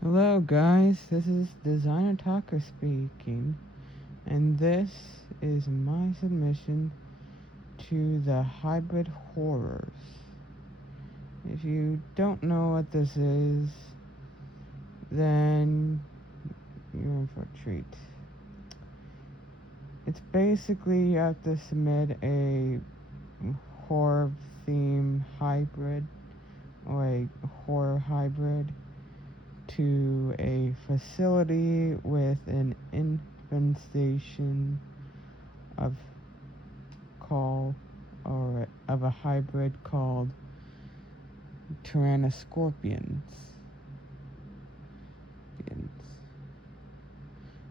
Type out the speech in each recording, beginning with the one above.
Hello guys, this is Designer Talker speaking, and this is my submission to the hybrid horrors. If you don't know what this is, then you're in for a treat. It's basically you have to submit a horror theme hybrid or a horror hybrid to a facility with an infestation of of a hybrid called tyrannoscorpions,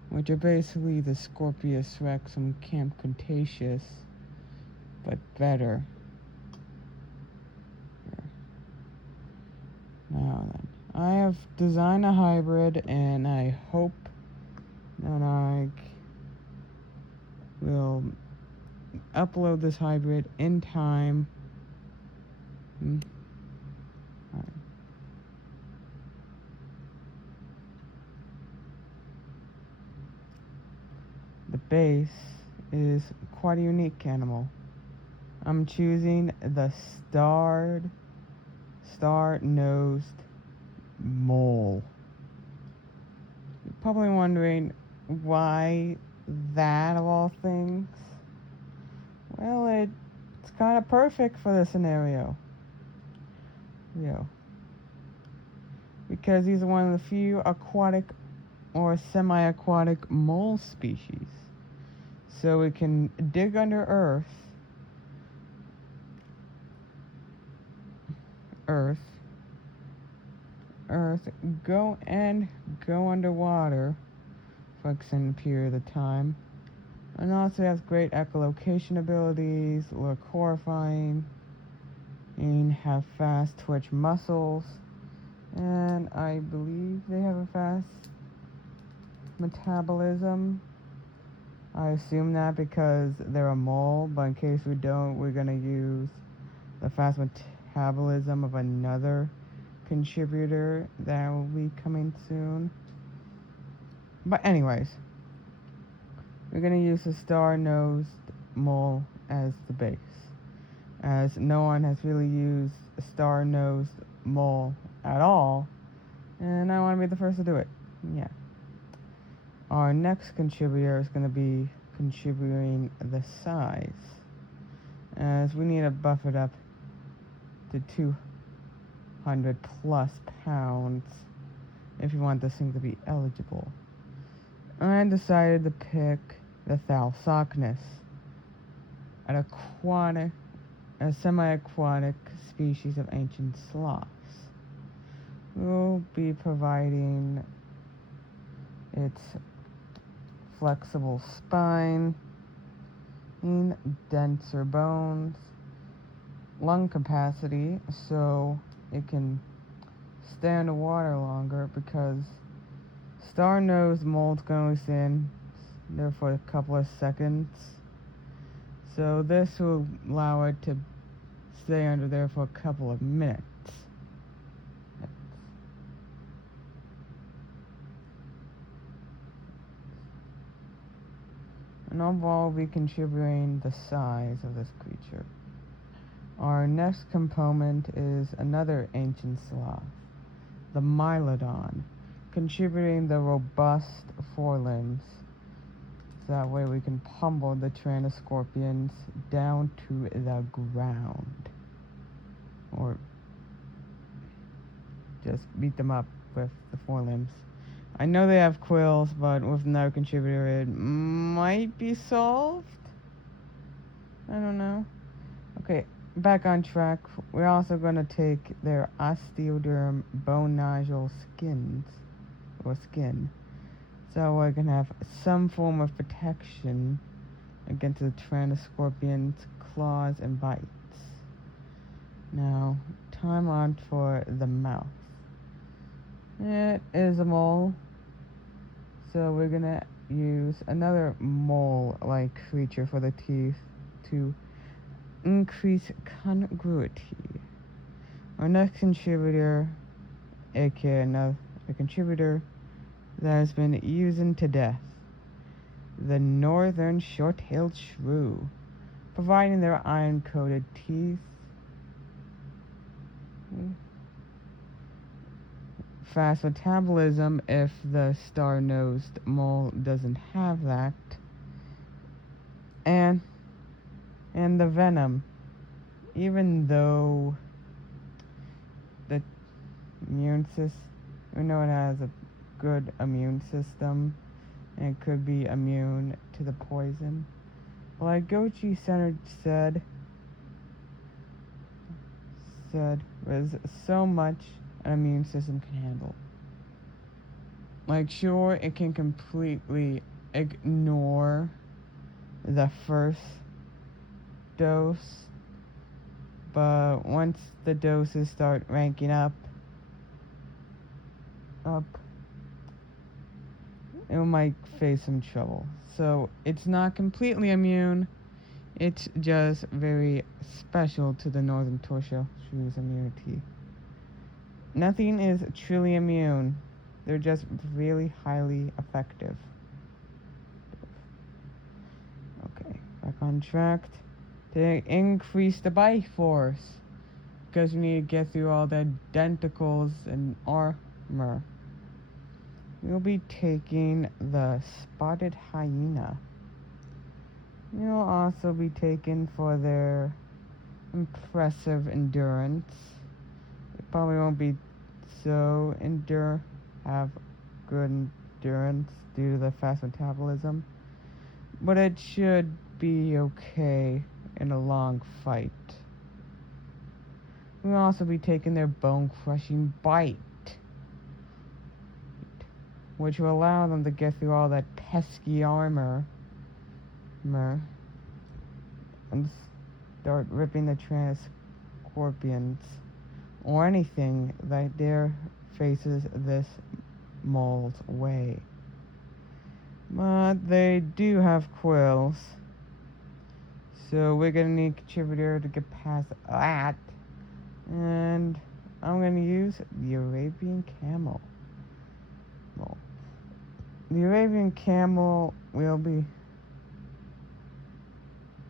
which are basically the Scorpius rex from Camp Cretaceous, but better. Here. Now then, I have designed a hybrid, and I hope that I will upload this hybrid in time. The base is quite a unique animal. I'm choosing the star-nosed mole. You're probably wondering why that of all things. Well, it's kind of perfect for the scenario. Because he's one of the few aquatic or semi-aquatic mole species. So we can dig under go underwater for an extended period of time, and also has great echolocation abilities, look horrifying, and have fast twitch muscles, and I believe they have a fast metabolism. I assume that because they're a mole, but in case we don't, we're gonna use the fast metabolism of another contributor that will be coming soon. But anyways, we're gonna use the star-nosed mole as the base, as no one has really used a star-nosed mole at all, and I want to be the first to do it. Yeah. Our next contributor is going to be contributing the size, as we need to buff it up to 200 plus pounds if you want this thing to be eligible. I decided to pick the Thalsocnus, a semi-aquatic species of ancient sloths. We'll be providing its flexible spine, denser bones, lung capacity, so it can stay underwater longer, because star-nosed moles can only stay in there for a couple of seconds. So this will allow it to stay under there for a couple of minutes. And overall, we'll be contributing the size of this creature. Our next component is another ancient sloth, the Mylodon, contributing the robust forelimbs. So that way we can pummel the tyrannoscorpions down to the ground. Or just beat them up with the forelimbs. I know they have quills, but with another contributor it might be solved? I don't know. Okay, back on track. We're also going to take their osteoderm bone nodule skin, so we can have some form of protection against the tyrannoscorpion's claws and bites. Now, time on for the mouth. It is a mole, so we're gonna use another mole-like creature for the teeth to increase congruity. Our next contributor, aka the contributor that has been used to death, the northern short-tailed shrew, providing their iron-coated teeth. Fast metabolism if the star-nosed mole doesn't have that. And the venom, even though the immune system, we know it has a good immune system and it could be immune to the poison. Like Gochi Center said was so much an immune system can handle. Like, sure, it can completely ignore the first dose, but once the doses start ranking up, it might face some trouble. So it's not completely immune, it's just very special to the northern tortoise shrew's immunity. Nothing is truly immune, they're just really highly effective. Okay, back on track. To increase the bite force, because we need to get through all the denticles and armor. We'll be taking the spotted hyena. We'll also be taken for their impressive endurance. It probably won't be so have good endurance due to the fast metabolism, but it should be okay in a long fight. We'll also be taking their bone-crushing bite, which will allow them to get through all that pesky armor and start ripping the scorpions or anything that dare faces this mole's way. But they do have quills, so we're gonna need a contributor to get past that, and I'm gonna use the Arabian camel. Well, the Arabian camel will be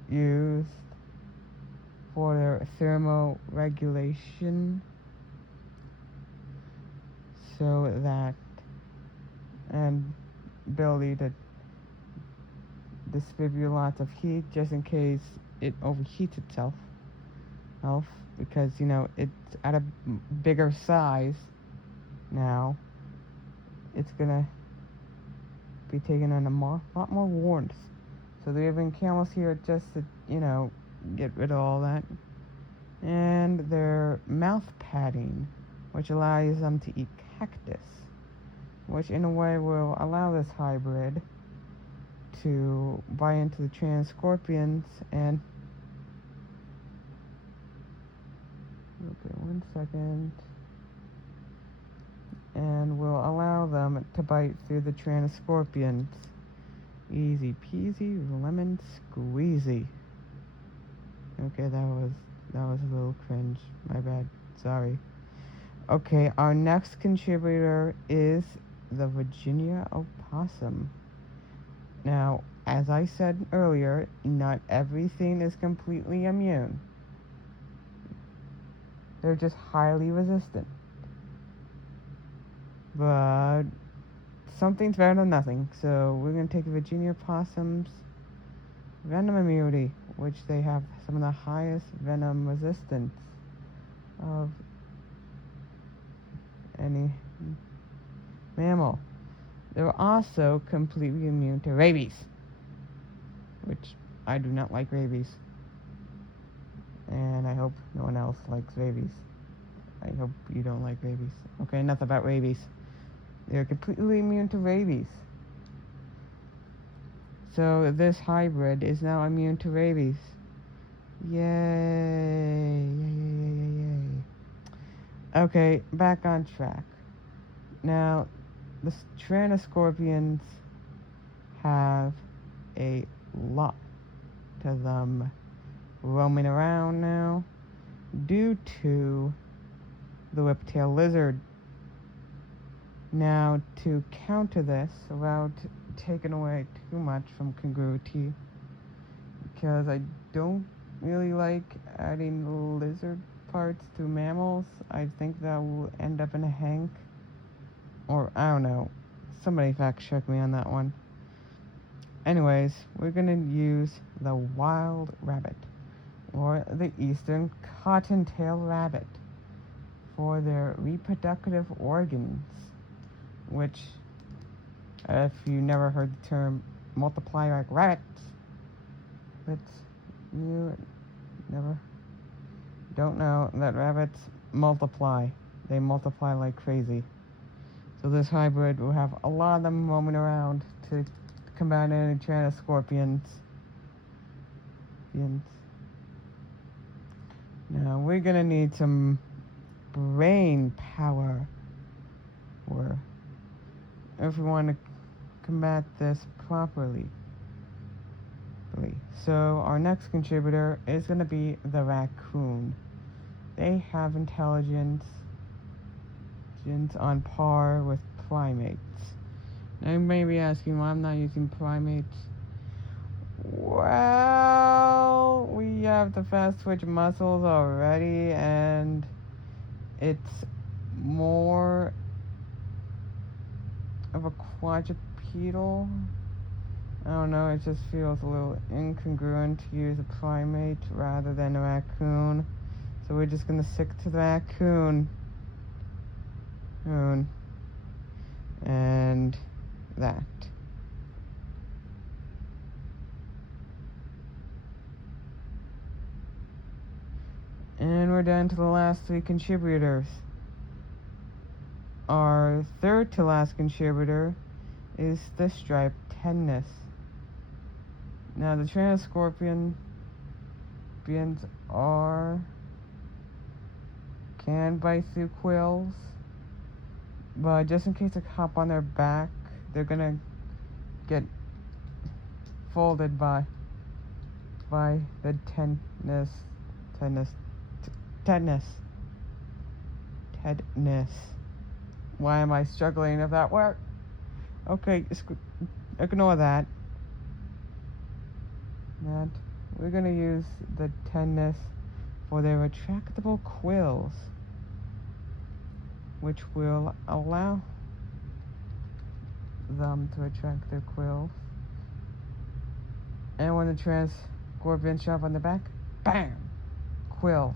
used for their thermoregulation, so that and ability to distribute lots of heat just in case it overheats itself, because you know it's at a bigger size now. It's gonna be taken on a lot more warmth. So there have been camels here just to, you know, get rid of all that. And their mouth padding, which allows them to eat cactus, which in a way will allow this hybrid to bite into the trans scorpions and okay, 1 second. And will allow them to bite through the trans scorpions. Easy peasy lemon squeezy. Okay, that was a little cringe. My bad. Sorry. Okay, our next contributor is the Virginia opossum. Now, as I said earlier, not everything is completely immune. They're just highly resistant. But something's better than nothing, so we're going to take the Virginia opossum's venom immunity, which they have some of the highest venom resistance of any mammal. They're also completely immune to rabies, which I do not like rabies, and I hope no one else likes rabies. I hope you don't like rabies. Okay, enough about rabies. They're completely immune to rabies. So this hybrid is now immune to rabies. Yay! Yay. Okay, back on track. Now, the Tyrannoscorpions have a lot of them roaming around now due to the whiptail lizard. Now, to counter this, without taking away too much from congruity, because I don't really like adding lizard parts to mammals, I think that will end up in a hank. Or, I don't know. Somebody fact check me on that one. Anyways, we're gonna use the wild rabbit, or the eastern cottontail rabbit, for their reproductive organs, which, if you never heard the term multiply like rabbits, but you never don't know that rabbits multiply. They multiply like crazy. So this hybrid will have a lot of them roaming around to combat any Tyrannoscorpions. Now we're gonna need some brain power, or if we want to combat this properly. So our next contributor is going to be the raccoon. They have intelligence on par with primates. Now you may be asking why I'm not using primates. Well, we have the fast twitch muscles already, and it's more of a quadrupedal. I don't know, it just feels a little incongruent to use a primate rather than a raccoon. So we're just gonna stick to the raccoon. And that. And we're down to the last three contributors. Our third to last contributor is the striped tetanus. Now the Tyrannoscorpions can bite through quills, but just in case they hop on their back, they're gonna get folded by the tetanus. Why am I struggling with that word? Okay, ignore that. We're gonna use the tetanus for their retractable quills, which will allow them to retract their quills. And when the Tyrannoscorpions jump on the back, bam! Quills.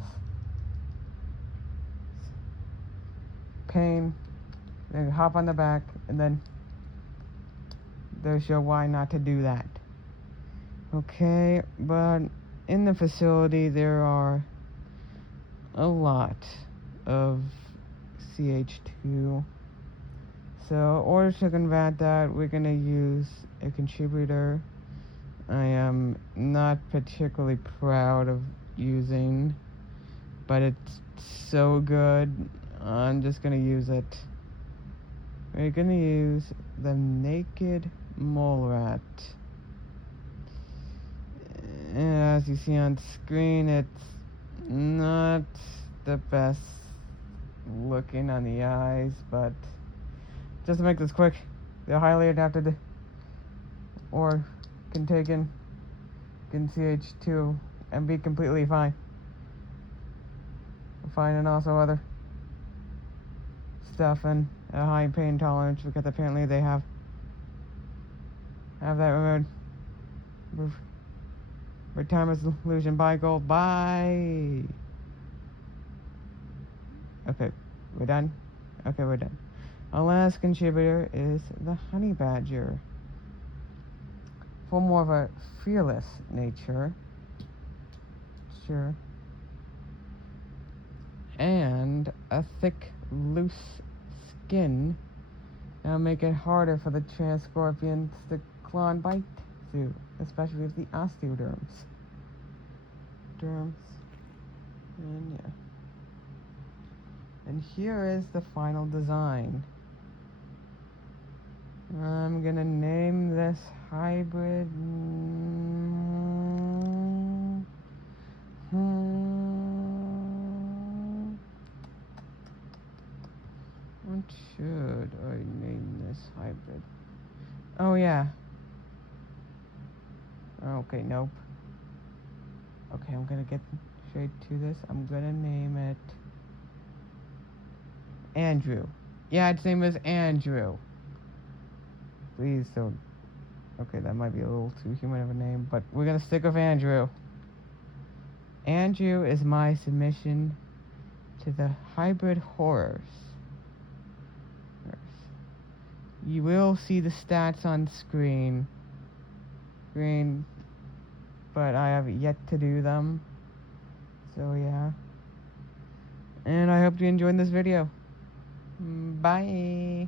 Pain. Then hop on the back, and then there's your why not to do that. Okay, but in the facility there are a lot of CH2. So in order to combat that, we're going to use a contributor I am not particularly proud of using, but it's so good, I'm just going to use it. We're going to use the naked mole rat. And as you see on screen, it's not the best looking on the eyes, but just to make this quick, they're highly adapted or can take in CH2 and be completely fine. And also other stuff and a high pain tolerance, because apparently they have that removed. Retirement solution, bye gold, bye. Okay, we're done? Okay, we're done. Our last contributor is the honey badger. For more of a fearless nature, sure, and a thick, loose skin, that'll make it harder for the Tyrannoscorpions to claw and bite through, especially with the osteoderms. And yeah. And here is the final design. I'm gonna name this hybrid. What should I Oh yeah. Okay, nope. Okay, I'm gonna get straight to this. I'm gonna name it Andrew. Yeah, its name is Andrew. Please don't. Okay, that might be a little too human of a name, but we're gonna stick with Andrew. Andrew is my submission to the hybrid horrors. You will see the stats on screen, but I have yet to do them. So yeah. And I hope you enjoyed this video. Bye.